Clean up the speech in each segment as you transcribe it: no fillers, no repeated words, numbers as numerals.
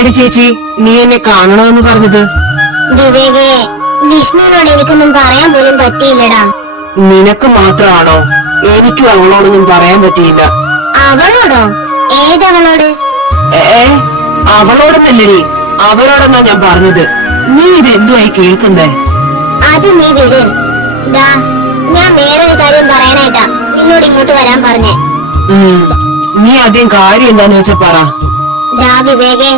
എന്താടി ചേച്ചി നീ എന്നെ കാണണമെന്ന് പറഞ്ഞത്? വിവേകെ, വിഷ്ണുവിനോട് എനിക്കൊന്നും പറയാൻ പോലും പറ്റിയില്ലടാ. നിനക്ക് മാത്രമാണോ? എനിക്കും അവളോടൊന്നും പറയാൻ പറ്റിയില്ല. അവളോടോ? ഏതവളോട്? അവളോടൊന്നല്ലടി, അവളോടെന്നാ ഞാൻ പറഞ്ഞത്. നീ ഇതെന്തുവായി കേൾക്കുന്നേ? അത് നീ വിട്. ദാ, ഞാൻ വേറൊരു കാര്യം പറയാനായിട്ടാ നിന്നോട് ഇങ്ങോട്ട് വരാൻ പറഞ്ഞേ. നീ ആദ്യം കാര്യം എന്താന്ന് വെച്ചാ പറ. ദാ വിവേകെ,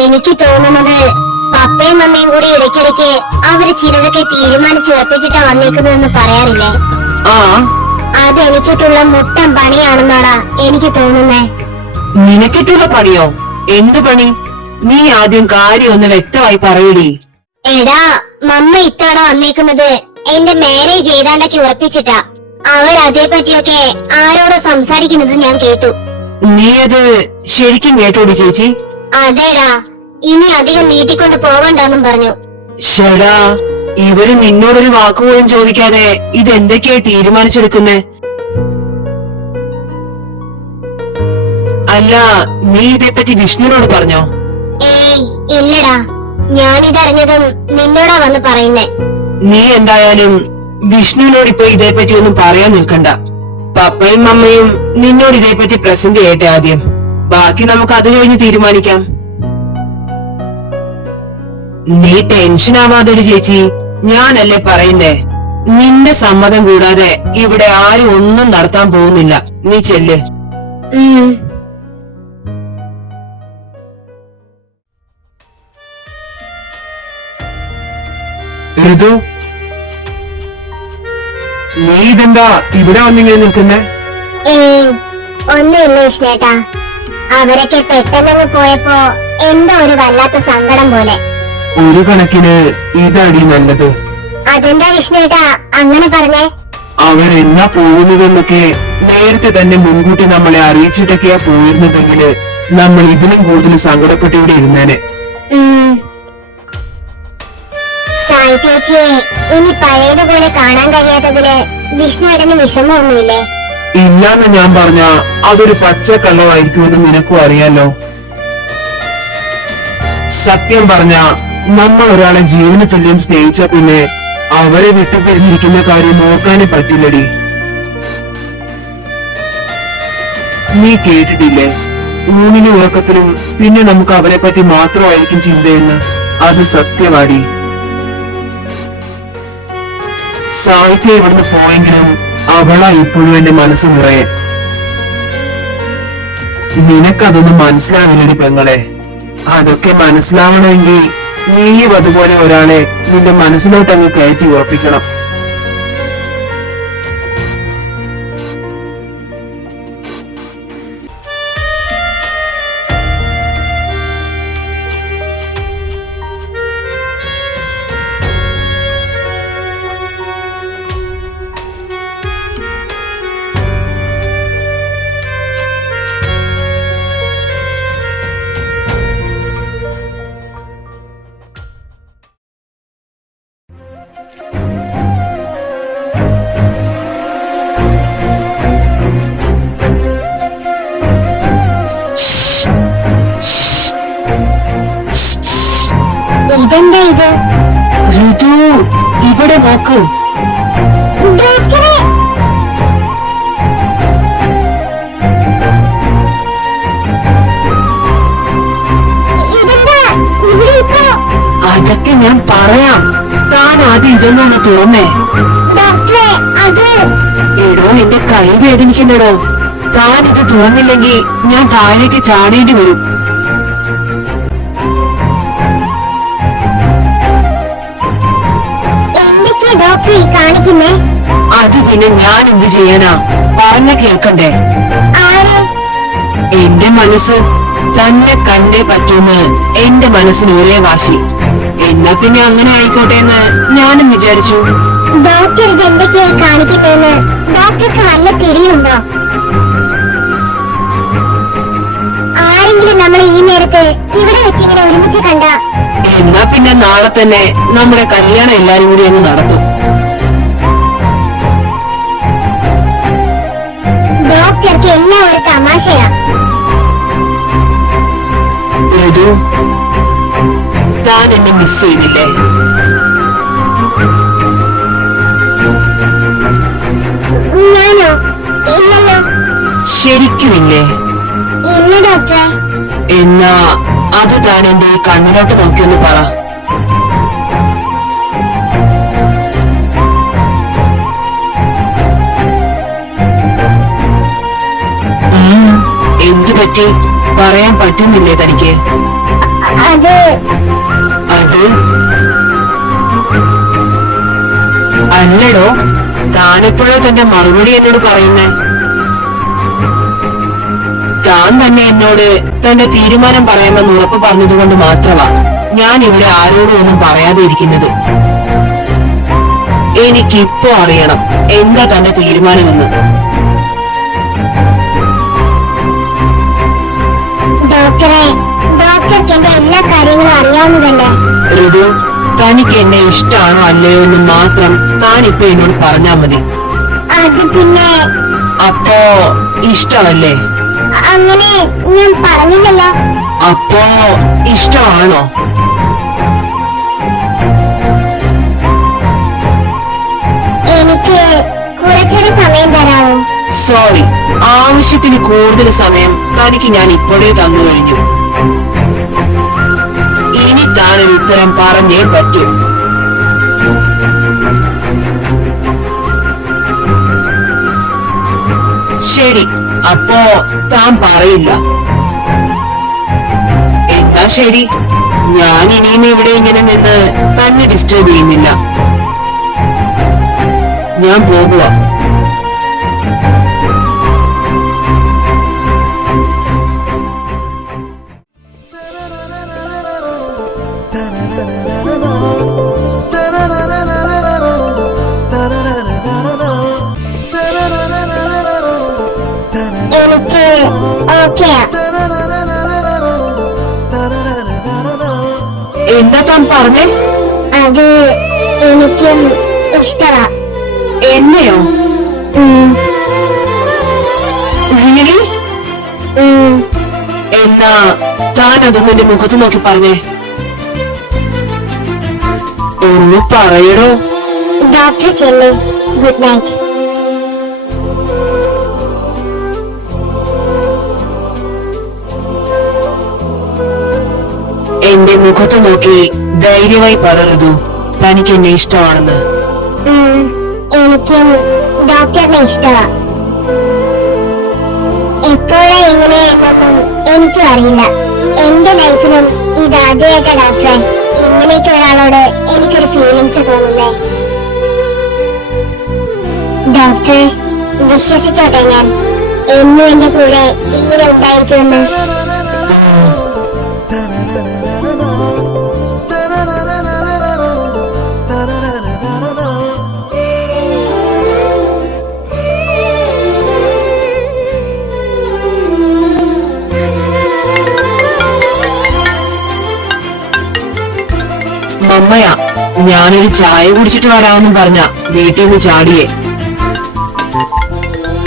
എനിക്ക് തോന്നുന്നത് പപ്പയും അമ്മയും കൂടി ഇടയ്ക്കിടയ്ക്ക് അവര് ചിലതൊക്കെ തീരുമാനിച്ചുറപ്പിച്ചിട്ടാ വന്നേക്കുന്നതെന്ന് പറയാറില്ലേ? ആ, അതെനിക്കിട്ടുള്ള മുട്ടൻ പണിയാണെന്നാടാ എനിക്ക് തോന്നുന്നേ. നിനക്കിട്ടുള്ള പണിയോ? എന്തു പണി? നീ ആദ്യം കാര്യം ഒന്ന് വ്യക്തമായി പറയടി. എടാ, മമ്മ ഇത്തവണ വന്നേക്കുന്നത് എന്റെ മാരേജ് ഏതാണ്ടൊക്കെ ഉറപ്പിച്ചിട്ടാ. അവരതേ പറ്റിയൊക്കെ ആരോട് സംസാരിക്കുന്നത് ഞാൻ കേട്ടു. നീ അത് ശരിക്കും കേട്ടോടി ചേച്ചി? അതേടാ, ഇനി അധികം നീട്ടിക്കൊണ്ട് പോവണ്ടെന്നും പറഞ്ഞു. ഷടാ, ഇവര് നിന്നോടൊരു വാക്കുപോലും ചോദിക്കാതെ ഇതെന്തൊക്കെയായി തീരുമാനിച്ചെടുക്കുന്നേ? അല്ല, നീ ഇതേപ്പറ്റി വിഷ്ണുവിനോട് പറഞ്ഞോ? ഏയ് ഇല്ലടാ, ഞാനിതറിഞ്ഞതും നിന്നോടാ വന്ന് പറയുന്നേ. നീ എന്തായാലും വിഷ്ണുവിനോട് ഇപ്പൊ ഇതേപ്പറ്റി ഒന്നും പറയാൻ നിൽക്കണ്ട. പപ്പയും അമ്മയും നിന്നോട് ഇതേപ്പറ്റി പ്രസന്റ് ചെയ്യട്ടെ ആദ്യം. ബാക്കി നമുക്ക് അത് കഴിഞ്ഞ് തീരുമാനിക്കാം. നീ ടെൻഷൻ ആവാതൊരു ചേച്ചി, ഞാനല്ലേ പറയുന്നേ. നിന്റെ സമ്മതം കൂടാതെ ഇവിടെ ആരും ഒന്നും നടത്താൻ പോകുന്നില്ല. നീ ചെല്ല്. ഋതു, നീ ഇതെന്താ ഇവിടെ വന്നിങ്ങനെ നിൽക്കുന്നേ? ഒന്നുമില്ല വിഷ്ണേട്ടാ, അവരൊക്കെ പെട്ടെന്നങ്ങ് പോയപ്പോ എന്തോ ഒരു വല്ലാത്ത സങ്കടം പോലെ. ഒരു കണക്കിന് ഇതടി നല്ലത്. അതെന്താ വിഷ്ണേട്ടാ അങ്ങനെ പറഞ്ഞേ? അവരെന്നാ പോകുന്നതെന്നൊക്കെ നേരത്തെ തന്നെ മുൻകൂട്ടി നമ്മളെ അറിയിച്ചിട്ടൊക്കെയാ പോയിരുന്നതെങ്കില് നമ്മൾ ഇതിനും കൂടുതൽ സങ്കടപ്പെട്ടിവിടെ ഇരുന്നേനെ. സായിച്ചേച്ചിയെ ഇനി പഴയതുപോലെ കാണാൻ കഴിയാത്തതില് വിഷ്ണുവേട്ടന് വിഷമമൊന്നുമില്ലേ? ഇല്ലാന്ന് ഞാൻ പറഞ്ഞ അതൊരു പച്ചക്കള്ളമായിരിക്കുമെന്ന് നിനക്കും അറിയാലോ. സത്യം പറഞ്ഞ നമ്മൾ ഒരാളെ ജീവന തുല്യം സ്നേഹിച്ച പിന്നെ അവരെ വിട്ടുപിരിഞ്ഞിരിക്കുന്ന കാര്യം ഓർക്കാനേ പറ്റില്ലടി. നീ കേട്ടിട്ടില്ലേ, ഊണിനും ഉറക്കത്തിലും പിന്നെ നമുക്ക് അവരെ പറ്റി മാത്രമായിരിക്കും ചിന്തയെന്ന്? അത് സത്യമാടി. സാഹിത്യം ഇവിടുന്ന് പോയെങ്കിലും അവളാ ഇപ്പോഴും എന്റെ മനസ്സ് നിറയെ. നിനക്കതൊന്നും മനസ്സിലാവില്ലടി പെങ്ങളെ. അതൊക്കെ മനസ്സിലാവണമെങ്കിൽ നീയും അതുപോലെ ഒരാളെ നിന്റെ മനസ്സിലോട്ടങ്ങ് കയറ്റി ഉറപ്പിക്കണം. ഇതെന്താ ഇത്? ഋതു, ഇവിടെ നോക്ക്. ഡോക്ടറെ, ഇതെന്താ ഇവിടെ ഇപ്പോ? അതൊക്കെ ഞാൻ പറയാം. താൻ ആദ്യം ഇതൊന്നൊന്ന് തുറന്നേ. ഡോക്ടറെ, അത് എടോ, എന്റെ കൈ വേദനിക്കുന്നടോ. താൻ ഇത് തുറന്നില്ലെങ്കിൽ ഞാൻ താഴേക്ക് ചാടേണ്ടി വരും. എന്തൊക്കെയാ ഡോക്ടറെ ഈ കാണിക്കുന്നേ? അത് പിന്നെ ഞാൻ എന്ത് ചെയ്യാനാ? പറഞ്ഞ കേൾക്കണ്ടേ? ആര്? എന്റെ മനസ്സ് തന്നെ കണ്ടേ പറ്റൂന്ന് എന്റെ മനസ്സിന് ഒരേ വാശി. എന്നാ പിന്നെ അങ്ങനെ ആയിക്കോട്ടെ എന്ന് ഞാനും വിചാരിച്ചു. ഡോക്ടർ ഇത് എന്തൊക്കെയായി കാണിക്കുന്നതെന്ന് ഡോക്ടർക്ക് വല്ല പിടിയുണ്ടോ? ആരെങ്കിലും നമ്മളെ ഈ നേരത്ത് ഇവിടെ വെച്ചിങ്ങനെ ഒരുമിച്ച് കണ്ട? എന്നാ പിന്നെ നാളെ തന്നെ നമ്മുടെ കല്യാണം എല്ലാരും കൂടി അങ്ങ് നടത്തും. ഡോക്ടർക്ക് എല്ലാം ഒരു തമാശയാ. ഋതു, താൻ എന്നെ മിസ് ചെയ്തില്ലേ? ഞാനോ? ഇല്ലല്ലോ. ശരിക്കുമില്ലേ? ഇല്ല ഡോക്ടറെ. എന്നാ അത് താൻ എന്റെ കണ്ണിലോട്ട് നോക്കിയൊന്ന് പറ. എന്തു പറ്റി? പറയാൻ പറ്റുന്നില്ലേ തനിക്ക്? അത് അല്ലടോ, താനെപ്പോഴോ തന്റെ മറുപടി എന്നോട് പറയുന്നേ? താൻ തന്നെ എന്നോട് തന്റെ തീരുമാനം പറയാമെന്ന് ഉറപ്പ് പറഞ്ഞതുകൊണ്ട് മാത്രമാ ഞാൻ ഇവിടെ ആരോടും ഒന്നും പറയാതെ ഇരിക്കുന്നത്. എനിക്കിപ്പോ അറിയണം എന്താ തന്റെ തീരുമാനമെന്ന്. ഡോക്ടറെ, ഡോക്ടർക്ക് എന്റെ എല്ലാ കാര്യങ്ങളും അറിയാവുന്നതല്ലേ? ഋതു, തനിക്ക് എന്നെ ഇഷ്ടമാണോ അല്ലയോ എന്ന് മാത്രം താൻ ഇപ്പൊ എന്നോട് പറഞ്ഞാ മതി. അത് പിന്നെ അപ്പോ ഇഷ്ടമല്ലേ? അങ്ങനെ ഞാൻ പറഞ്ഞില്ലല്ലോ. അപ്പോ ഇഷ്ടമാണോ? എനിക്ക് കുറച്ചുകൂടി സമയം തരാമോ? സോറി, ആവശ്യത്തിന് കൂടുതൽ സമയം തനിക്ക് ഞാൻ ഇപ്പോഴേ തന്നു കഴിഞ്ഞു. ഇനി താനൊരു ഉത്തരം പറഞ്ഞേ പറ്റൂ. ശരി, അപ്പോ താൻ പറയില്ല. എന്നാ ശരി, ഞാൻ ഇനിയും ഇവിടെ ഇങ്ങനെ നിന്ന് തന്നെ ഡിസ്റ്റർബ് ചെയ്യുന്നില്ല. ഞാൻ പോകുക. എനിക്ക് ഓക്കെയാ. എന്താ താൻ പറഞ്ഞേ? അത് എനിക്കും ഇഷ്ടമാ. എന്നെയോ? Really? എന്നാ താൻ അതൊന്നും എന്റെ മുഖത്ത് നോക്കി പറഞ്ഞേ. ഒന്ന് പറയടോ. ഡോക്ടർ ചെല്ലു. Good night. എന്റെ മുഖത്ത് നോക്കി ധൈര്യമായി പറയരുതു തനിക്ക് എന്നെ ഇഷ്ടമാണെന്ന്. എനിക്കും ഡോക്ടറിനെ ഇഷ്ടമാ. എപ്പോഴാ എങ്ങനെയാണെന്നൊന്നും എനിക്കും അറിയില്ല. എന്റെ ലൈഫിലും ഇതാദ്യമായിട്ടാ ഡോക്ടറെ ഇങ്ങനെയൊക്കെ ഒരാളോട് എനിക്കൊരു ഫീലിങ്സ് തോന്നുന്നേ. ഡോക്ടറെ, വിശ്വസിച്ചോട്ടെ ഞാൻ എന്നും എന്റെ കൂടെ ഇങ്ങനെ ഉണ്ടായിരിക്കുമെന്ന്. മമ്മയാ, ഞാനൊരു ചായ കുടിച്ചിട്ട് വരാമെന്നും പറഞ്ഞ വീട്ടിൽ നിന്ന് ചാടിയേ.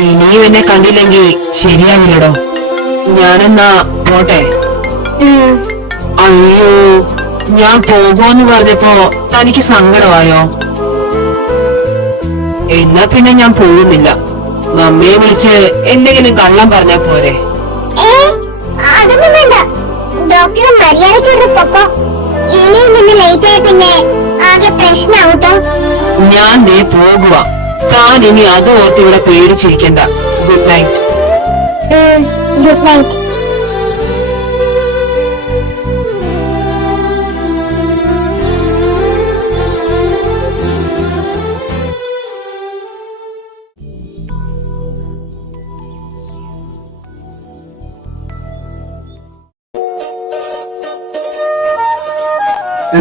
ഇനിയും എന്നെ കണ്ടില്ലെങ്കിൽ ശരിയാവില്ലടോ. ഞാനെന്നാ പോട്ടെ. അയ്യോ, ഞാൻ പോകുമെന്ന് പറഞ്ഞപ്പോ തനിക്ക് സങ്കടമായോ? എന്നാ പിന്നെ ഞാൻ പോകുന്നില്ല. മമ്മയെ വിളിച്ച് എന്തെങ്കിലും കള്ളം പറഞ്ഞാ പോരെ? അതൊന്നും വേണ്ട. ഡോക്ടറെ മര്യാദയ്ക്ക് പൊക്കോ. ഇനിയും നിന്ന് ലേറ്റ് ആയ പിന്നെ ആകെ പ്രശ്നാവട്ടോ. ഞാൻ ദേ പോകുക. താൻ ഇനി അത് ഓർത്ത് ഇവിടെ പേടിച്ചിരിക്കണ്ട. Good night. Good night.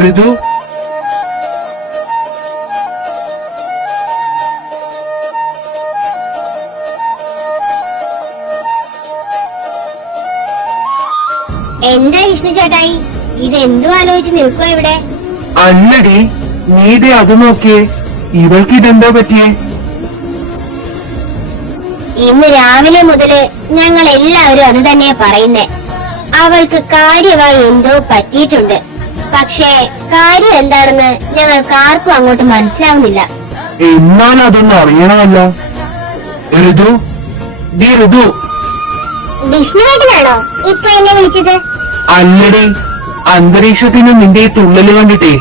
Ritu, എന്താ വിഷ്ണു ചേട്ടായി, ഇതെന്തോ ആലോചിച്ച് നിൽക്കോ ഇവിടെ? അല്ലടി, നീതേ അത് നോക്കിയേ. ഇവൾക്ക് ഇതെന്താ പറ്റിയേ? ഇന്ന് രാവിലെ മുതല് ഞങ്ങൾ എല്ലാവരും അത് തന്നെയാ പറയുന്നേ. അവൾക്ക് കാര്യമായി എന്തോ പറ്റിയിട്ടുണ്ട്. പക്ഷേ കാര്യം എന്താണെന്ന് ഞങ്ങൾക്ക് ആർക്കും അങ്ങോട്ട് മനസ്സിലാവുന്നില്ല. എന്നാൽ അതൊന്നും അറിയണമല്ലോ. ഋതു, ഡി ഋതു. വിഷ്ണുവേട്ടനാണോ ഇപ്പൊ എന്നെ വിളിച്ചത്? അല്ലടി, അന്തരീക്ഷത്തിന് നിന്റെ ഈ തുള്ളല് കണ്ടിട്ടേ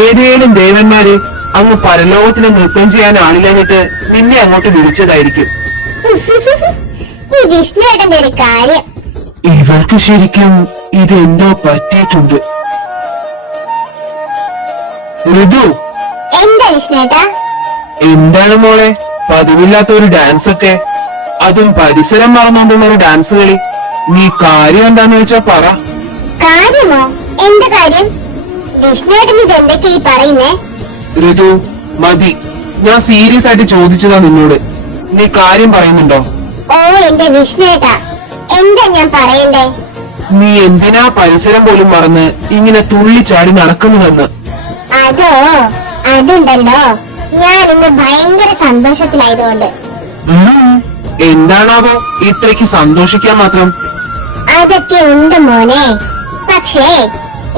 ഏതേലും ദേവന്മാര് അങ്ങ് പരലോകത്തിന് നൃത്തം ചെയ്യാൻ ആളില്ലെന്നിട്ട് നിന്നെ അങ്ങോട്ട് വിളിച്ചതായിരിക്കും. ഈ വിഷ്ണുവേട്ടന്റെ ഒരു കാര്യം. ഇവർക്ക് ശരിക്കും ഇതെന്തോ പറ്റിയിട്ടുണ്ട്. ഋതു, എന്താ വിഷ്ണുവേട്ടാ? എന്താണ് മോളെ പതിവില്ലാത്ത ഒരു ഡാൻസ് ഒക്കെ, അതും പരിസരം മറന്നുകൊണ്ടുള്ള ഒരു ഡാൻസ് കളി? നീ കാര്യം എന്താന്ന് വെച്ചാ പറ. കാര്യമോ? എന്ത് കാര്യം? വിഷ്ണുവേട്ടൻ ഇത് എന്തൊക്കെയാ ഈ പറയുന്നേ? ഋതു, മതി. ഞാൻ സീരിയസ് ആയിട്ട് ചോദിച്ചതാ നിന്നോട്. നീ കാര്യം പറയുന്നുണ്ടോ? ഓ എന്റെ വിഷ്ണുവേട്ടാ, എന്താ ഞാൻ പറയണ്ടേ? നീ എന്തിനാ പരിസരം പോലും മറന്ന് ഇങ്ങനെ തുള്ളിച്ചാടി നടക്കുന്നതെന്ന്? അതോ, അതുണ്ടല്ലോ, ഞാൻ ഇന്ന് ഭയങ്കര സന്തോഷത്തിലായതുകൊണ്ട്. എന്താണാവോ ഇത്രയ്ക്ക് സന്തോഷിക്കാൻ മാത്രം? അതൊക്കെ ഉണ്ട് മോനെ, പക്ഷേ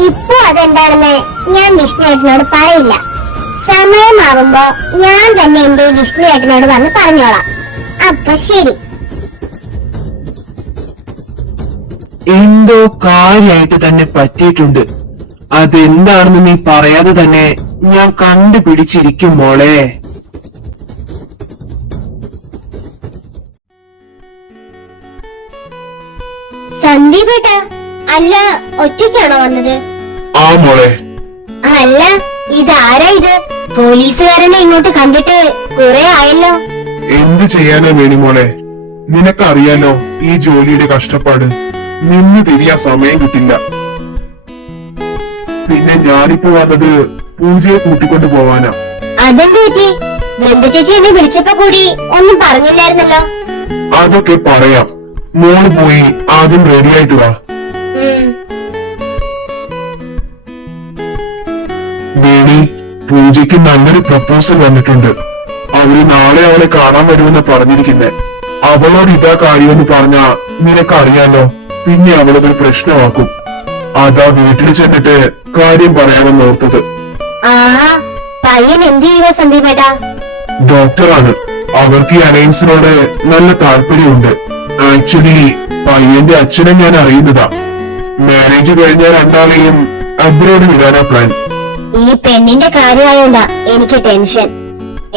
ഇപ്പൊ അതെന്താണെന്ന് ഞാൻ വിഷ്ണുവേട്ടനോട് പറയില്ല. സമയമാവുമ്പോ ഞാൻ തന്നെ എന്റെ വിഷ്ണുവേട്ടനോട് വന്ന് പറഞ്ഞോളാം. അപ്പൊ ശരി. എന്തോ കാര്യമായിട്ട് തന്നെ പറ്റിയിട്ടുണ്ട്. അതെന്താണെന്ന് നീ പറയാതെ തന്നെ ഞാൻ കണ്ടുപിടിച്ചിരിക്കും മോളെ. സന്ദീപേട്ടാ, അല്ല ഒറ്റയ്ക്കാണോ വന്നത്? ആ മോളെ. അല്ല, ഇതാരാ ഇത്? പോലീസുകാരനെ ഇങ്ങോട്ട് കണ്ടിട്ട് കുറെ ആയല്ലോ. എന്ത് ചെയ്യാനാ വേണി മോളെ, നിനക്കറിയാലോ ഈ ജോലിയുടെ കഷ്ടപ്പാട്. നിന്ന് തിരിയാൻ സമയം കിട്ടില്ല. പിന്നെ ഞാനിപ്പോ വന്നത് പൂജയെ കൂട്ടിക്കൊണ്ടു പോവാനാ. അതെന്ത് പറ്റി? വൃന്ദ ചേച്ചി എന്നെ വിളിച്ചപ്പോ കൂടി ഒന്നും പറഞ്ഞില്ലായിരുന്നല്ലോ. അതൊക്കെ പറയാം. മോള് പോയി ആദ്യം റെഡിയായിട്ട് വാ. വേണി, പൂജയ്ക്ക് നല്ലൊരു പ്രപ്പോസൽ വന്നിട്ടുണ്ട്. അവര് നാളെ അവളെ കാണാൻ വരുമെന്ന് പറഞ്ഞിരിക്കുന്നെ. അവളോട് ഇതാ കാര്യമെന്ന് പറഞ്ഞാ നിനക്കറിയാലോ, പിന്നെ അവളതൊരു പ്രശ്നമാക്കും. അതാ വീട്ടിൽ ചെന്നിട്ട് കാര്യം പറയാമെന്ന് ഓർത്തത്. ആ പയ്യൻ എന്ത് ചെയ്യുക സന്ദീപേട്ടാ? ഡോക്ടറാണ്. അവർക്ക് ഈ അലയൻസിനോട് നല്ല താല്പര്യമുണ്ട്. ആക്ച്വലി പയ്യന്റെ അച്ഛനെ ഞാൻ അറിയുന്നതാ. മാരേജ് കഴിഞ്ഞ രണ്ടാളെയും അബ്രോഡ് വിടാനാ പ്ലാൻ. ഈ പെണ്ണിന്റെ കാര്യമായോണ്ടാ എനിക്ക് ടെൻഷൻ.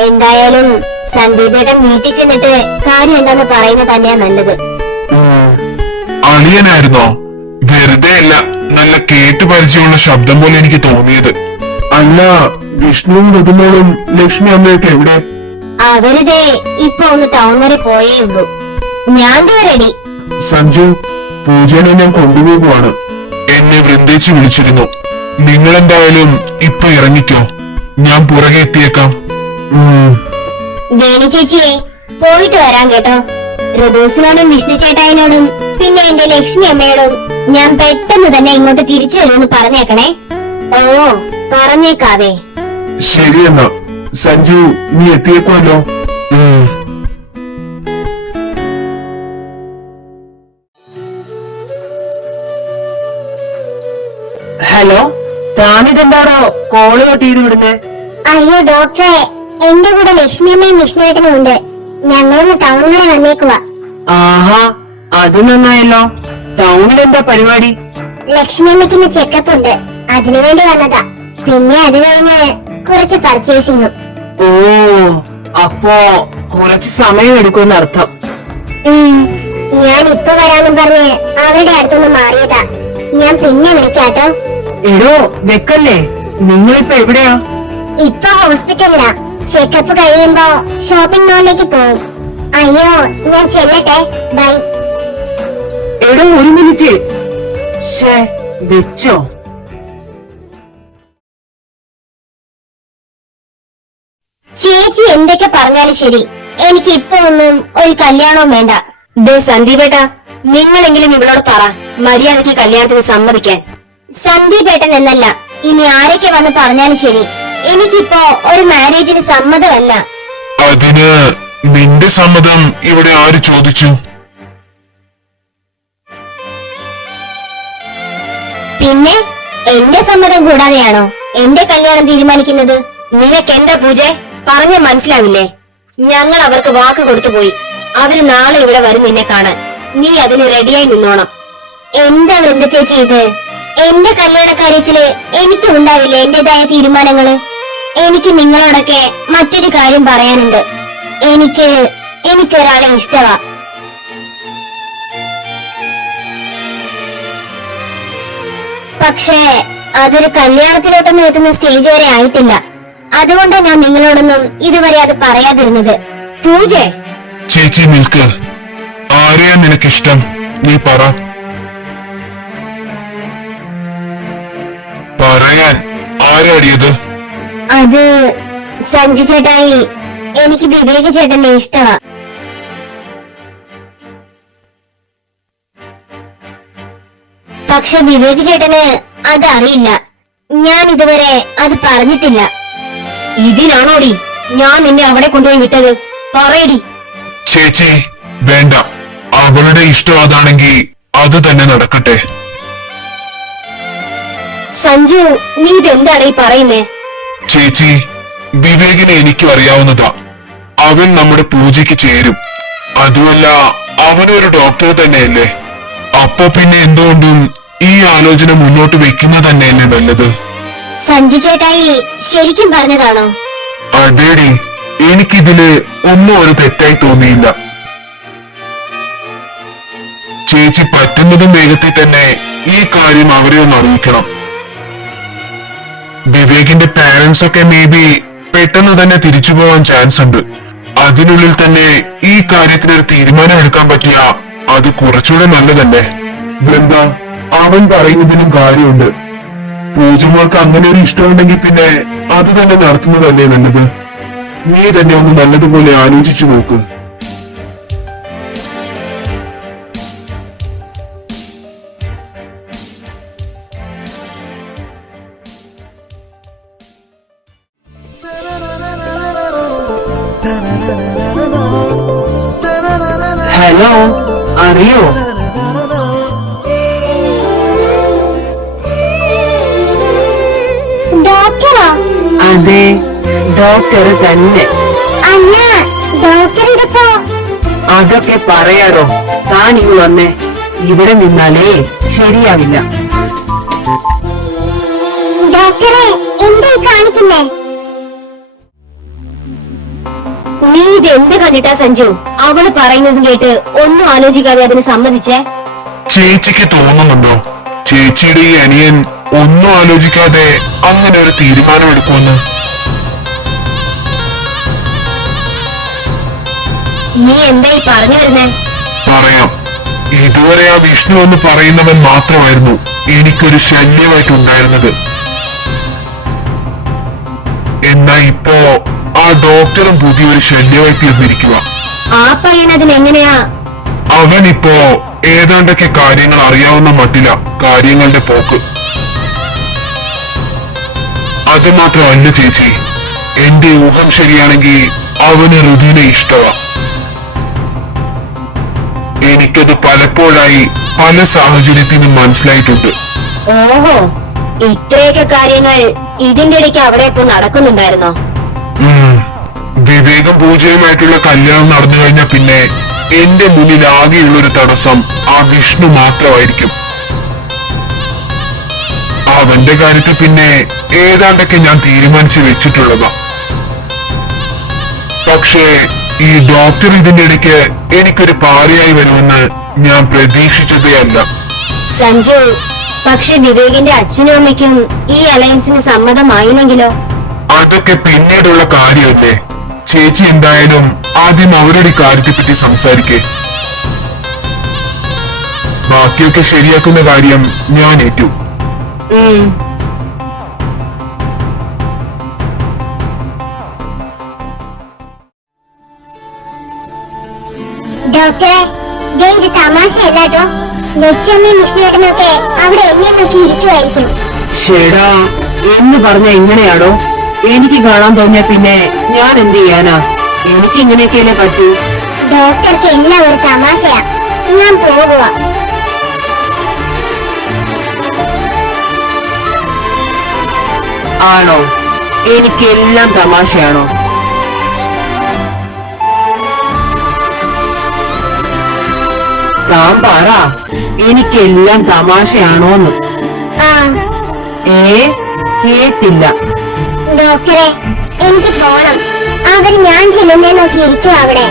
എന്തായാലും സന്ദീപേട്ടൻ വീട്ടിൽ ചെന്നിട്ട് കാര്യം എന്താന്ന് പറയുന്നത് തന്നെയാ നല്ലത്. അളിയനായിരുന്നോ? വെറുതെ അല്ല, നല്ല കേട്ട് പരിചയമുള്ള ശബ്ദം പോലെ എനിക്ക് തോന്നിയത്. അല്ല, വിഷ്ണുവും ഋതുമോളും ലക്ഷ്മി അമ്മയൊക്കെ എവിടെ? അവരിതേ ഇപ്പൊ ഒന്ന് ടൗൺ വരെ പോയേ ഉള്ളൂ. ഞാൻ റെഡി. സഞ്ജു, പൂജനെ ഞാൻ കൊണ്ടുപോകുവാണ്. എന്നെ വൃന്ദേച്ചി വിളിച്ചിരുന്നു. നിങ്ങളെന്തായാലും ഇപ്പൊ ഇറങ്ങിക്കോ, ഞാൻ പുറകെ എത്തിയേക്കാം. വേണി ചേച്ചിയെ പോയിട്ട് വരാൻ കേട്ടോ. ഋതുസിനോടും വിഷ്ണു ചേട്ടായിനോടും പിന്നെ എന്റെ ലക്ഷ്മി അമ്മയോടും ഞാൻ പെട്ടെന്ന് തന്നെ ഇങ്ങോട്ട് തിരിച്ചു വരുമെന്ന് പറഞ്ഞേക്കണേ. ഓ പറഞ്ഞേക്കാവേ. ശരി എന്നാ. സഞ്ജു, നീ എത്തിയേക്കുമല്ലോ. ഹലോ, താനിതെന്താണോ കോള് കട്ട് ചെയ്ത് വിടുന്നേ? അയ്യോ ഡോക്ടറെ, എന്റെ കൂടെ ലക്ഷ്മി അമ്മയും വിഷ്ണുവേട്ടനും ഉണ്ട്. ഞങ്ങളൊന്ന് ടൗൺ വരെ വന്നേക്കുവാ. ആഹാ, അത് നന്നായല്ലോ. ടൗണിൽ എന്താ പരിപാടി? ലക്ഷ്മി അമ്മയ്ക്ക് ചെക്കപ്പ് ഉണ്ട്, അതിനുവേണ്ടി വന്നതാ. പിന്നെ അത് കഴിഞ്ഞ് കുറച്ച് പർച്ചേസിംഗും. ഓ, അപ്പോ കുറച്ച് സമയം എടുക്കുമെന്ന് അർത്ഥം. ഞാൻ ഇപ്പൊ വരാമെന്ന് പറഞ്ഞ് അവരുടെ അടുത്തൊന്ന് മാറിയതാ. ഞാൻ പിന്നെ വിളിക്കാട്ടോ. എടോ വെക്കല്ലേ, നിങ്ങളിപ്പോ എവിടെയാ? ഇപ്പൊ ഹോസ്പിറ്റലിലാ. ചെക്കപ്പ് കഴിയുമ്പോ ഷോപ്പിംഗ് മാളിലേക്ക് പോകും. അയ്യോ, ഞാൻ ചെല്ലട്ടെ. ബൈ. എടോ ഒരു മിനിറ്റ്. വെച്ചോ? ചേച്ചി എന്തൊക്കെ പറഞ്ഞാലും ശരി, എനിക്ക് ഇപ്പൊ ഒന്നും ഒരു കല്യാണവും വേണ്ട. സന്ദീപേട്ടാ, നിങ്ങളെങ്കിലും ഇവളോട് പറ മര്യാദയ്ക്ക് കല്യാണത്തിന് സമ്മതിക്കാൻ. സന്ദീപേട്ടൻ എന്നല്ല, ഇനി ആരൊക്കെ വന്ന് പറഞ്ഞാലും ശരി, എനിക്കിപ്പോ ഒരു മാരേജിന് സമ്മതമല്ല. അതിന് നിന്റെ സമ്മതം ഇവിടെ ആര് ചോദിച്ചു? പിന്നെ എന്റെ സമ്മതം കൂടാതെയാണോ എന്റെ കല്യാണം തീരുമാനിക്കുന്നത്? നിനക്കെന്താ പൂജ പറഞ്ഞ മനസ്സിലാവില്ലേ? ഞങ്ങൾ അവർക്ക് വാക്ക് കൊടുത്തുപോയി. അവര് നാളെ ഇവിടെ വരും നിന്നെ കാണാൻ. നീ അതിന് റെഡിയായി നിന്നോണം. എന്താ വൃന്ദ ചേച്ചി ഇത്? എന്റെ കല്യാണ കാര്യത്തില് എനിക്കും ഉണ്ടാവില്ലേ എന്റേതായ തീരുമാനങ്ങള്? എനിക്ക് നിങ്ങളോടൊക്കെ മറ്റൊരു കാര്യം പറയാനുണ്ട്. എനിക്കൊരാളെ ഇഷ്ടമാ. പക്ഷേ അതൊരു കല്യാണത്തിലോട്ടൊന്നും എത്തുന്ന സ്റ്റേജ് വരെ ആയിട്ടില്ല. അതുകൊണ്ടാണ് ഞാൻ നിങ്ങളോടൊന്നും ഇതുവരെ അത് പറയാതിരുന്നത്. പൂജേ, ചേച്ചി നിൽക്ക്. ആരെയാ നിനക്കിഷ്ടം? നീ പറ. പറയാൻ ആരാടിയത്? അത് സഞ്ജു ചേട്ടായി, എനിക്ക് വിവേക് ചേട്ടനെ ഇഷ്ടമാ. പക്ഷെ വിവേക് ചേട്ടന് അതറിയില്ല. ഞാൻ ഇതുവരെ അത് പറഞ്ഞിട്ടില്ല. ഇതിനാണോടി ഞാൻ നിന്നെ അവിടെ കൊണ്ടുപോയി വിട്ടത്? പറയടി. ചേച്ചി വേണ്ട, അവളുടെ ഇഷ്ടം അതാണെങ്കിൽ അത് തന്നെ നടക്കട്ടെ. സഞ്ജു, നീ ഇതെന്താണ് ഈ പറയുന്നേ? ചേച്ചി, വിവേകിനെ എനിക്കും അറിയാവുന്നതാ. അവൻ നമ്മുടെ പൂജയ്ക്ക് ചേരും. അതുമല്ല, അവനൊരു ഡോക്ടർ തന്നെയല്ലേ. അപ്പൊ പിന്നെ എന്തുകൊണ്ടും ഈ ആലോചന മുന്നോട്ട് വെക്കുന്നത് തന്നെയല്ലേ നല്ലത്. സഞ്ജു ചേട്ടായി ശരിക്കും പറഞ്ഞതാണോ? അതേടി, എനിക്കിതില് ഒന്നും ഒരു തെറ്റായി തോന്നിയില്ല. ചേച്ചി പറ്റുന്നതും വേഗത്തിൽ തന്നെ ഈ കാര്യം അവരെ ഒന്ന് അറിയിക്കണം. വിവേകിന്റെ പാരന്റ്സ് ഒക്കെ മേ ബി പെട്ടെന്ന് തന്നെ തിരിച്ചു പോകാൻ ചാൻസ് ഉണ്ട്. അതിനുള്ളിൽ തന്നെ ഈ കാര്യത്തിനൊരു തീരുമാനം എടുക്കാൻ പറ്റിയ അത് കുറച്ചുകൂടെ നല്ലതല്ലേ. വൃന്ദ, അവൻ പറയുന്നതിനും കാര്യമുണ്ട്. പൂജമാർക്ക് അങ്ങനെ ഒരു ഇഷ്ടമുണ്ടെങ്കിൽ പിന്നെ അത് തന്നെ നടത്തുന്നതല്ലേ നല്ലത്. നീ തന്നെ ഒന്ന് നല്ലതുപോലെ ആലോചിച്ചു നോക്ക്. ഹലോ, അറിയോ? ഡോക്ടറോ? അതെ, ഡോക്ടർ തന്നെ. അല്ല, ഡോക്ടർ ഇതിപ്പോ അതൊക്കെ പറയാറോ. താൻ ഇങ്ങ് വന്നേ. ഇവിടെ നിന്നാലേ ശരിയാവില്ല. ഡോക്ടറെ എന്തായി കാണിക്കുന്നേ? നീ ഇത് എന്ത് കണ്ടിട്ടാ സഞ്ജു അവള് പറയുന്നത് കേട്ട് ഒന്നും ആലോചിക്കാതെ അതിന് സമ്മതിച്ചേ? ചേച്ചിക്ക് തോന്നുന്നുണ്ടോ ചേച്ചിയുടെ ഈ അനിയൻ ഒന്നും ആലോചിക്കാതെ അങ്ങനെ ഒരു തീരുമാനമെടുക്കുമെന്ന്? നീ എന്തായി പറഞ്ഞു വരുന്നേ? പറയാം. ഇതുവരെ ആ വിഷ്ണു എന്ന് പറയുന്നവൻ മാത്രമായിരുന്നു എനിക്കൊരു ശല്യമായിട്ടുണ്ടായിരുന്നത്. എന്നാ ഇപ്പോ ആ ഡോക്ടറും പുതിയൊരു ശല്യമായി തീർന്നിരിക്കുക. ആ പയ്യൻ അതിനെങ്ങനെയാ? അവനിപ്പോ ഏതാണ്ടൊക്കെ കാര്യങ്ങൾ അറിയാവുന്ന മട്ടില കാര്യങ്ങളുടെ പോക്ക്. അത് മാത്രമല്ല ചേച്ചി, എന്റെ ഊഹം ശരിയാണെങ്കിൽ അവന് ഋതുവിനെ ഇഷ്ടമാ. എനിക്കത് പലപ്പോഴായി പല സാഹചര്യത്തിനും മനസ്സിലായിട്ടുണ്ട്. ഓഹോ, ഇത്രയൊക്കെ കാര്യങ്ങൾ ഇതിന്റെ ഇടയ്ക്ക് അവിടെ ഇപ്പൊ നടക്കുന്നുണ്ടായിരുന്നോ? വിവേകം പൂജയുമായിട്ടുള്ള കല്യാണം നടന്നു കഴിഞ്ഞാൽ പിന്നെ എന്റെ മുന്നിൽ ആകെയുള്ളൊരു തടസ്സം ആ വിഷ്ണു മാത്രമായിരിക്കും. അവന്റെ കാര്യത്തിൽ പിന്നെ ഏതാണ്ടൊക്കെ ഞാൻ തീരുമാനിച്ചു വെച്ചിട്ടുള്ളതാ. പക്ഷേ ഈ ഡോക്ടർ ഇതിന്റെ ഇടയ്ക്ക് എനിക്കൊരു പാരയായി വരുമെന്ന് ഞാൻ പ്രതീക്ഷിച്ചതേ അല്ല. സഞ്ജു, പക്ഷെ വിവേകിന്റെ അച്ഛനും അമ്മയ്ക്കും ഈ അലയൻസിന് സമ്മതമായില്ലെങ്കിലോ? അതൊക്കെ പിന്നീടുള്ള കാര്യമല്ലേ. ചേച്ചി എന്തായാലും ആദ്യം അവരുടെ കാര്യത്തെപ്പറ്റി സംസാരിക്കേ. ബാക്കിയൊക്കെ ശരിയാക്കുന്ന കാര്യം ഞാൻ ഏറ്റു. ഡോക്ടറെ, ദേ ഇത് തമാശയല്ല കേട്ടോ. ലക്ഷ്യമ്മയും വിഷ്ണുവേട്ടനൊക്കെ അവിടെ എന്നെ നോക്കി ഇരിക്കുമായിരിക്കും. ഷേടാ, എന്ന് പറഞ്ഞ എങ്ങനെയാണോ? എനിക്ക് കാണാൻ തോന്നിയ പിന്നെ ഞാൻ എന്ത് ചെയ്യാനാ? എനിക്ക് ഇങ്ങനെയൊക്കെയല്ലേ പറ്റൂ. ഡോക്ടർക്ക് എല്ലാം ഒരു തമാശയാ. ഞാൻ പോകുക. ആണോ? എനിക്കെല്ലാം തമാശയാണോ? താൻ പറ, എനിക്കെല്ലാം തമാശയാണോന്ന്. ആ കേട്ടില്ല. ഡോക്ടറെ, എനിക്ക് പോണം. അവര് ഞാൻ ചെല്ലുന്നേ നോക്കി ഇരിക്കും അവിടെ.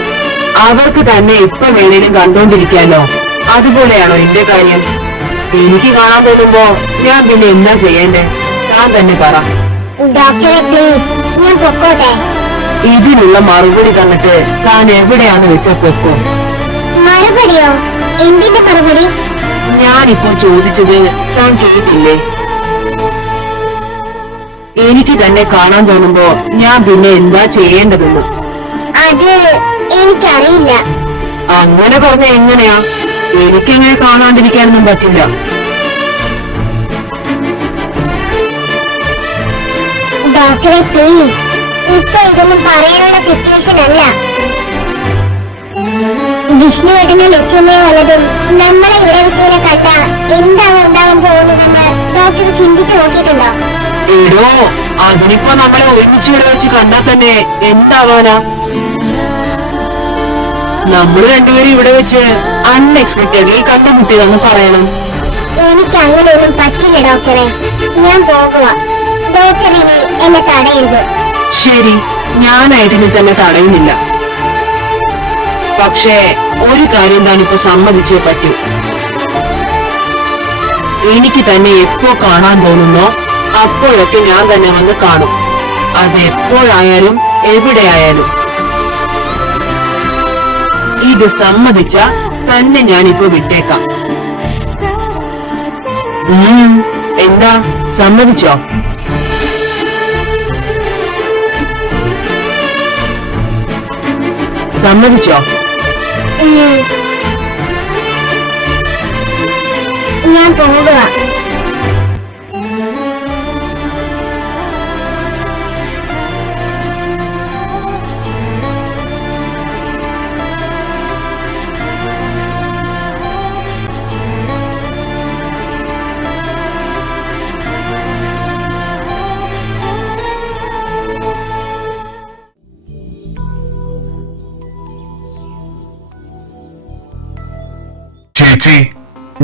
അവർക്ക് തന്നെ ഇപ്പൊ വേണേലും കണ്ടോണ്ടിരിക്കാലോ. അതുപോലെയാണോ എന്റെ കാര്യം? എനിക്ക് കാണാൻ തോന്നുമ്പോ ഞാൻ പിന്നെ എന്താ ചെയ്യണ്ടേ? താൻ തന്നെ പറ. ഡോക്ടറെ പ്ലീസ്, ഞാൻ പൊക്കോട്ടെ. ഇതിനുള്ള മറുപടി തന്നിട്ട് താൻ എവിടെയാന്ന് വെച്ച പൊക്കോ. മറുപടിയോ? എന്തിന്റെ മറുപടി? ഞാനിപ്പോ ചോദിച്ചത് താൻ കേട്ടില്ലേ? എനിക്ക് തന്നെ കാണാൻ തോന്നുമ്പോ ഞാൻ പിന്നെ എന്താ ചെയ്യേണ്ടതെന്ന്. അത് എനിക്കറിയില്ല. അങ്ങനെ പറഞ്ഞ എങ്ങനെയാ? എനിക്കങ്ങനെ കാണാണ്ടിരിക്കാനൊന്നും പറ്റില്ല. ഡോക്ടറെ പ്ലീസ്, ഇപ്പൊ ഇതൊന്നും പറയാനുള്ള സിറ്റുവേഷൻ അല്ല. വിഷ്ണുവേട്ടനെ ലക്ഷ്യമേ വല്ലതും നമ്മളെ ഇവിടെ വെച്ചതിനെ കണ്ട എന്താണ് ഉണ്ടാവാൻ പോകുന്നതെന്ന് ഡോക്ടർ ചിന്തിച്ചു നോക്കിയിട്ടുണ്ടോ? എടോ, അതിനിപ്പോ നമ്മളെ ഒരുമിച്ച് ഇവിടെ വെച്ച് കണ്ടാൽ തന്നെ എന്താവാനാ? നമ്മൾ രണ്ടുപേരും ഇവിടെ വെച്ച് അൺഎക്സ്പെക്ടഡ്ലി കണ്ടുമുട്ടിയതെന്ന് പറയണം. എനിക്ക് അങ്ങനെയൊന്നും പറ്റില്ല ഡോക്ടറെ. ഞാൻ പോകുക. ഡോക്ടർ ഇനി എന്നെ തടയരുത്. ശരി, ഞാനായിട്ട് നീ തന്നെ തടയുന്നില്ല. പക്ഷേ ഒരു കാര്യം താനിപ്പോ സമ്മതിച്ചേ പറ്റൂ. എനിക്ക് തന്നെ എപ്പോ കാണാൻ തോന്നുന്നോ അപ്പോഴൊക്കെ ഞാൻ തന്നെ വന്ന് കാണും. അതെപ്പോഴായാലും എവിടെയായാലും. ഇത് സമ്മതിച്ച തന്നെ ഞാനിപ്പോ വിട്ടേക്കാം. എന്താ, സമ്മതിച്ചോ? സമ്മതിച്ചോ? ഞാൻ പോകുക. ചേച്ചി,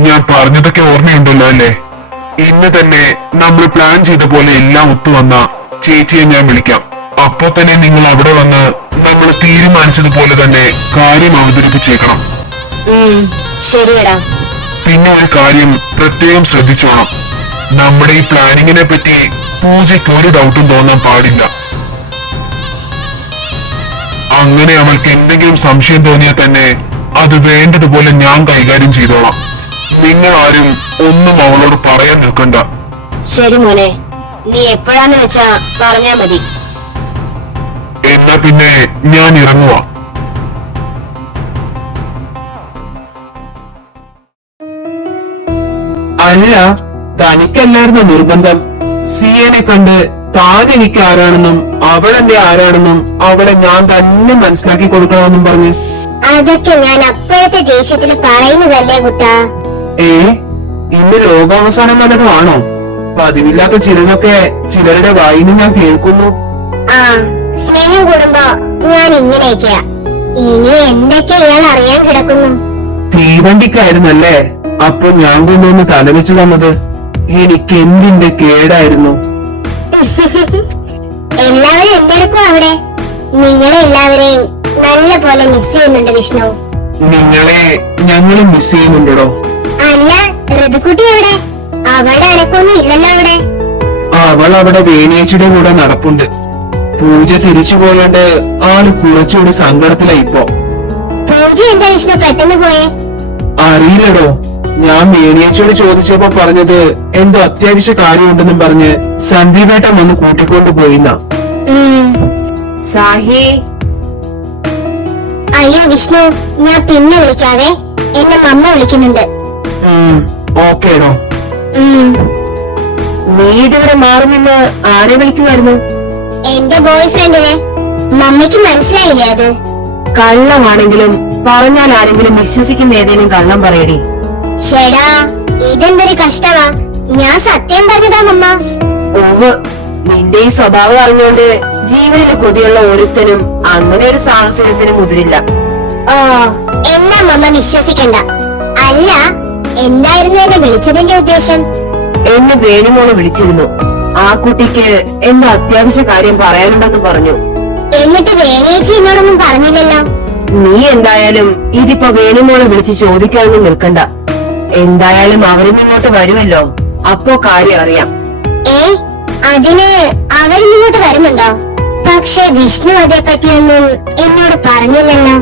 ഞാൻ പറഞ്ഞതൊക്കെ ഓർമ്മയുണ്ടല്ലോ അല്ലേ? ഇന്ന് തന്നെ നമ്മൾ പ്ലാൻ ചെയ്ത പോലെ എല്ലാം ഒത്തുവന്ന ചേച്ചിയെ ഞാൻ വിളിക്കാം. അപ്പൊ തന്നെ നിങ്ങൾ അവിടെ വന്ന് നമ്മൾ തീരുമാനിച്ചതുപോലെ തന്നെ കാര്യം അവതരിപ്പിച്ചേക്കണം. ശരിയടാ. പിന്നെ ഒരു കാര്യം പ്രത്യേകം ശ്രദ്ധിച്ചോണം. നമ്മുടെ ഈ പ്ലാനിങ്ങിനെ പറ്റി പൂജയ്ക്ക് ഒരു ഡൗട്ടും തോന്നാൻ പാടില്ല. അങ്ങനെ അവൾക്ക് എന്തെങ്കിലും സംശയം തോന്നിയാൽ തന്നെ അത് വേണ്ടതുപോലെ ഞാൻ കൈകാര്യം ചെയ്തോളാം. നിങ്ങൾ ആരും ഒന്നും അവളോട് പറയാൻ നിൽക്കണ്ട. ശരി മോനെ, നീ എപ്പോഴാന്ന് വെച്ചാ പറഞ്ഞാ മതി. എന്നാ പിന്നെ ഞാൻ ഇറങ്ങുക. അല്ല, തനിക്കല്ലായിരുന്നു നിർബന്ധം? സിയനെ കണ്ട് താൻ എനിക്ക് ആരാണെന്നും അവളെന്റെ ആരാണെന്നും അവളെ ഞാൻ തന്നെ മനസ്സിലാക്കി കൊടുക്കണമെന്നും പറഞ്ഞു. അതൊക്കെ ഞാൻ അപ്പോഴത്തെ ദേഷ്യത്തിൽ പറയുന്നതല്ലേ കുട്ടാ. ഇന്ന് ലോകാവസാനം വല്ലതും ആണോ? പതിവില്ലാത്ത ചിലതൊക്കെ ചിലരുടെ വായിന്ന് ഞാൻ കേൾക്കുന്നു. ആ, സ്നേഹം കൂടുമ്പോ ഞാൻ ഇങ്ങനെയൊക്കെയാ. ഇനി എന്തൊക്കെ ഇയാൾ അറിയാൻ കിടക്കുന്നു. തീവണ്ടിക്കായിരുന്നല്ലേ അപ്പൊ ഞാൻ കൊണ്ടുവന്ന് തലവെച്ചു തന്നത്? എനിക്ക് എന്തിന്റെ കേടായിരുന്നു? എല്ലാവരും എന്തെടുക്കും അവിടെ? നിങ്ങളെ എല്ലാവരെയും നല്ല പോലെ മിസ് ചെയ്യുന്നുണ്ട് വിഷ്ണു. നിങ്ങളെ ഞങ്ങളും മിസ് ചെയ്യുന്നുണ്ടോ? അല്ല, ഋതുക്കുട്ടി എവിടെ? അവളുടെ അനക്കൊന്നും ഇല്ലല്ലോ അവിടെ. അവൾ അവിടെ വേണിയേച്ചിയുടെ കൂടെ നടപ്പുണ്ട്. പൂജ തിരിച്ചു പോയാണ്ട് ആള് കുറച്ചുകൂടി സങ്കടത്തിലായി ഇപ്പോ. പൂജ എന്താ വിഷ്ണു പെട്ടെന്ന് പോയേ? അറിയില്ലടോ, ഞാൻ വേണിയേച്ചിയോട് ചോദിച്ചപ്പോ പറഞ്ഞത് എന്തോ അത്യാവശ്യ കാര്യമുണ്ടെന്നും പറഞ്ഞ് സന്ദീപേട്ടൻ വന്ന് കൂട്ടിക്കൊണ്ടു പോയിന്നാ. സാഹി, അയ്യോ വിഷ്ണു, ഞാൻ പിന്നെ വിളിക്കാവേ. എന്നെ മമ്മ വിളിക്കുന്നുണ്ട്. ഓക്കേടോ. നീ ഇതിവിടെ മാറുമെന്ന് ആരെ വിളിക്കുമായിരുന്നു? എന്റെ ബോയ് ഫ്രണ്ടിനെ. മമ്മിക്ക് മനസ്സിലായില്ലേ അത്? കള്ളമാണെങ്കിലും പറഞ്ഞാൽ ആരെങ്കിലും വിശ്വസിക്കുന്ന ഏതെങ്കിലും കള്ളം പറയടി. ചേടാ, ഇതെന്തൊരു കഷ്ടമാ. ഞാൻ സത്യം പറഞ്ഞതാ മമ്മ. ഓവ്, നിന്റെ ഈ സ്വഭാവം അറിഞ്ഞുകൊണ്ട് ജീവനിൽ കൊതിയുള്ള ഒരുത്തനും അങ്ങനെ ഒരു സാഹസത്തിന് മുതിരില്ല. ഓ, എന്നാ മമ്മ വിശ്വസിക്കണ്ട. അല്ല, എന്തായിരുന്നു എന്നെ വിളിച്ചതിന്റെ ഉദ്ദേശം? എന്നെ വേണിമോളെ വിളിച്ചിരുന്നു. ആ കുട്ടിക്ക് എന്റെ അത്യാവശ്യ കാര്യം പറയാനുണ്ടെന്ന് പറഞ്ഞു. എന്നിട്ട് വേണിയേച്ചി എന്നോടൊന്നും പറഞ്ഞില്ലല്ലോ. നീ എന്തായാലും ഇതിപ്പോ വേണിമോളെ വിളിച്ച് ചോദിക്കാനൊന്നും നിൽക്കണ്ട. എന്തായാലും അവരിങ്ങോട്ട് വരുമല്ലോ, അപ്പോ കാര്യം അറിയാം. അതിന് അവരിങ്ങോട്ട് വരുന്നുണ്ടോ? പക്ഷെ വിഷ്ണു അതേ പറ്റിയൊന്നും എന്നോട് പറഞ്ഞില്ലല്ലോ.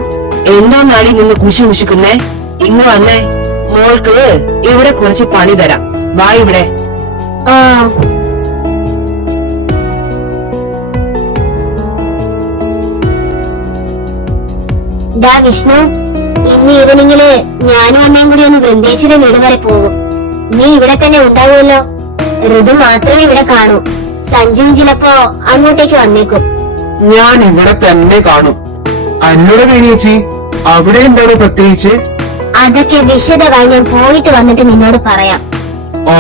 എന്തോന്നാണ് നിന്ന് കുശി കുശിക്കുന്നേ? ഇങ്ങ് വന്നേ, മോൾക്ക് ഇവിടെ കുറച്ച് പണി തരാം. വാ ഇവിടെ. ഓ, ഡാ വിഷ്ണു, ഇന്ന് ഈവനിങ്ങില് ഞാനും അമ്മയും കൂടി ഒന്ന് വൃന്ദേച്ചിയുടെ വീട് വരെ പോകും. നീ ഇവിടെ തന്നെ ഉണ്ടാവുമല്ലോ. ഋതു മാത്രമേ ഇവിടെ കാണൂ. സഞ്ജുവും ചിലപ്പോ അങ്ങോട്ടേക്ക് വന്നേക്കും. ഞാൻ ഇവിടെ തന്നെ കാണും. അന്നോട് വേണിയേച്ചി, അവിടെ എന്താണ് പ്രത്യേകിച്ച്? അതൊക്കെ വിശദമായി ഞാൻ പോയിട്ട് വന്നിട്ട് നിന്നോട് പറയാം. ഓ,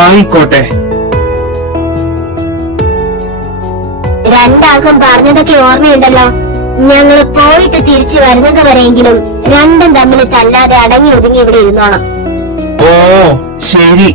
ആയിക്കോട്ടെ. രണ്ടാൾക്കും പറഞ്ഞതൊക്കെ ഓർമ്മയുണ്ടല്ലോ. ഞങ്ങള് പോയിട്ട് തിരിച്ചു വരുന്നത് വരെയെങ്കിലും രണ്ടും തമ്മിൽ തല്ലാതെ അടങ്ങി ഒതുങ്ങി ഇവിടെ ഇരുന്നോണം. ഓ, ശരി.